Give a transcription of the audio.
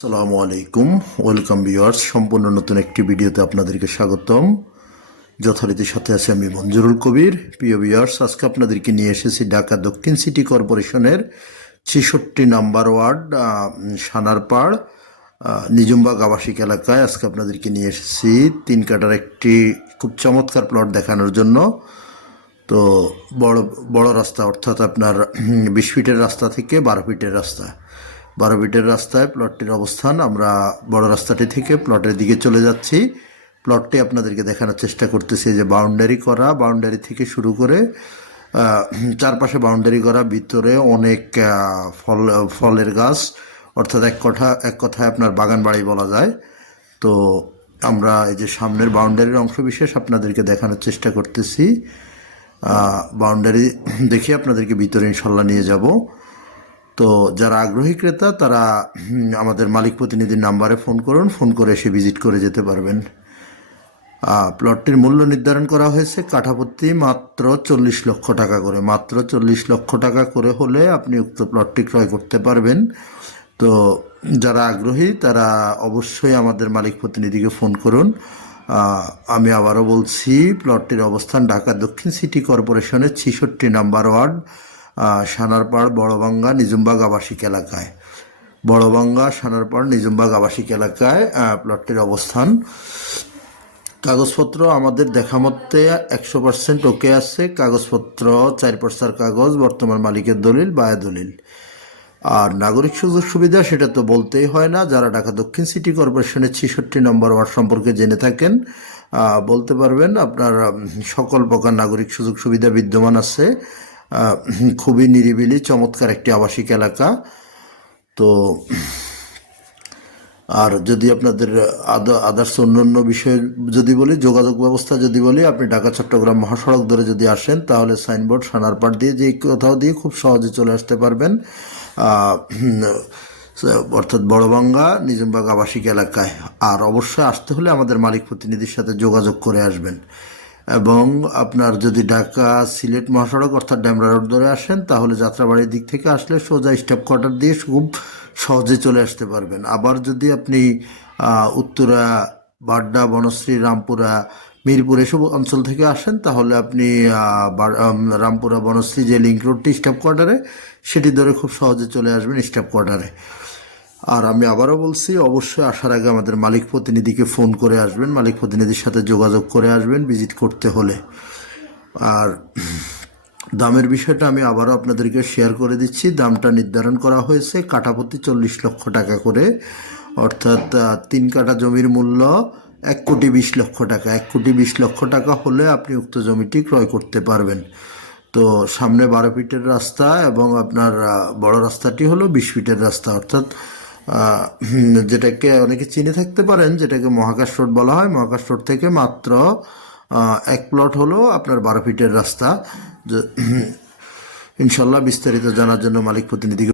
আসসালামু আলাইকুম, welcome viewers. সম্পূর্ণ নতুন একটি ভিডিওতে আপনাদেরকে স্বাগতম। যথারীতি সাথে আছে আমি মঞ্জুরুল কবির। প্রিয় ভিউয়ার্স, আজকে আপনাদেরকে নিয়ে এসেছি ঢাকা দক্ষিণ সিটি কর্পোরেশনের 66 নাম্বার ওয়ার্ড সানারপাড় নিজুমবাগ আবাসিক এলাকায়। আজকে আপনাদেরকে নিয়ে এসেছি 3 কাঠার একটি খুব চমৎকার প্লট দেখানোর জন্য। তো বড় বড় রাস্তা, অর্থাৎ আপনার 20 ফিটের রাস্তা থেকে 12 ফিটের রাস্তা, 12 ফিটের রাস্তায় প্লটটির অবস্থান। আমরা বড় রাস্তাটি থেকে প্লটের দিকে চলে যাচ্ছি। প্লটটি আপনাদেরকে দেখানোর চেষ্টা করতেছি যে বাউন্ডারি করা, বাউন্ডারি থেকে শুরু করে চারপাশে বাউন্ডারি করা, ভিতরে অনেক ফলের গাছ, অর্থাৎ এক কথায় আপনার বাগান বাড়ি বলা যায়। তো আমরা এই যে সামনের বাউন্ডারির অংশ বিশেষ আপনাদেরকে দেখানোর চেষ্টা করতেছি। বাউন্ডারি দেখে আপনাদেরকে ভিতরে ইনশাল্লাহ নিয়ে যাব। তো যারা আগ্রহী ক্রেতা তারা আমাদের মালিক প্রতিনিধির নাম্বারে ফোন করুন, ফোন করে এসে ভিজিট করে যেতে পারবেন। প্লটটির মূল্য নির্ধারণ করা হয়েছে কাঠাপ্রতি মাত্র 40 লক্ষ টাকা করে। মাত্র 40 লক্ষ টাকা করে হলে আপনি উক্ত প্লটটি ক্রয় করতে পারবেন। তো যারা আগ্রহী তারা অবশ্যই আমাদের মালিক প্রতিনিধিকে ফোন করুন। আমি আবারও বলছি, প্লটটির অবস্থান ঢাকা দক্ষিণ সিটি কর্পোরেশনের 66 নাম্বার ওয়ার্ড সানারপাড় বড়বাঙ্গা নিজুমবাগ আবাসিক এলাকায়। বড়বাঙ্গা সানারপাড় নিজুমবাগ আবাসিক এলাকায় প্লটটির অবস্থান। কাগজপত্র আমাদের দেখা মতে 100% ওকে আছে। কাগজপত্র 4 পর্সার কাগজ, বর্তমান মালিকের দলিল, বায়া দলিল। আর নাগরিক সুযোগ সুবিধা সেটা তো বলতেই হয় না। যারা ঢাকা দক্ষিণ সিটি কর্পোরেশনের 66 নম্বর ওয়ার্ড সম্পর্কে জেনে থাকেন বলতে পারবেন, আপনার সকল প্রকার নাগরিক সুযোগ সুবিধা বিদ্যমান আছে। খুবই নিরিবিলি চমৎকার একটি আবাসিক এলাকা। তো আর যদি আপনাদের আদার্স অন্যান্য বিষয় যদি বলি, যোগাযোগ ব্যবস্থা যদি বলি, আপনি ঢাকা চট্টগ্রাম মহাসড়ক ধরে যদি আসেন তাহলে সাইনবোর্ড সানারপাড় দিয়ে যে কোথাও দিয়ে খুব সহজে চলে আসতে পারবেন, অর্থাৎ বড়বাঙ্গা নিজুমবাগ আবাসিক এলাকায়। আর অবশ্যই আসতে হলে আমাদের মালিক প্রতিনিধির সাথে যোগাযোগ করে আসবেন। এবং আপনার যদি ঢাকা সিলেট মহাসড়ক অর্থাৎ ডেমরা রোড ধরে আসেন তাহলে যাত্রাবাড়ির দিক থেকে আসলে সোজা স্টাফ কোয়ার্টার দিয়ে খুব সহজে চলে আসতে পারবেন। আবার যদি আপনি উত্তরা, বাড্ডা, বনশ্রী, রামপুরা, মিরপুর এসব অঞ্চল থেকে আসেন তাহলে আপনি রামপুরা বনশ্রী যে লিঙ্ক রোডটি স্টাফ কোয়ার্টারে, সেটি ধরে খুব সহজে চলে আসবেন স্টাফ কোয়ার্টারে। আর আমি আবারও বলছি, অবশ্যই আসার আগে আমাদের মালিক প্রতিনিধিকে ফোন করে আসবেন, মালিক প্রতিনিধির সাথে যোগাযোগ করে আসবেন ভিজিট করতে হলে। আর দামের বিষয়টা আমি আবারও আপনাদেরকে শেয়ার করে দিচ্ছি। দামটা নির্ধারণ করা হয়েছে কাঠাপ্রতি 40 লক্ষ টাকা করে, অর্থাৎ 3 কাঠা জমির মূল্য 1,20,00,000 টাকা। 1,20,00,000 টাকা হলে আপনি উক্ত জমিটি ক্রয় করতে পারবেন। তো সামনে 12 ফিটের রাস্তা এবং আপনার বড় রাস্তাটি হলো 20 ফিটের রাস্তা, অর্থাৎ যেটাকে অনেকে চিনে থাকতে পারেন, যেটাকে মহাকাশ রোড বলা হয়। মহাকাশ রোড থেকে মাত্র 1 প্লট হলো আপনার 12 ফিটের রাস্তা। ইনশাল্লাহ বিস্তারিত জানার জন্য মালিক প্রতিনিধিকে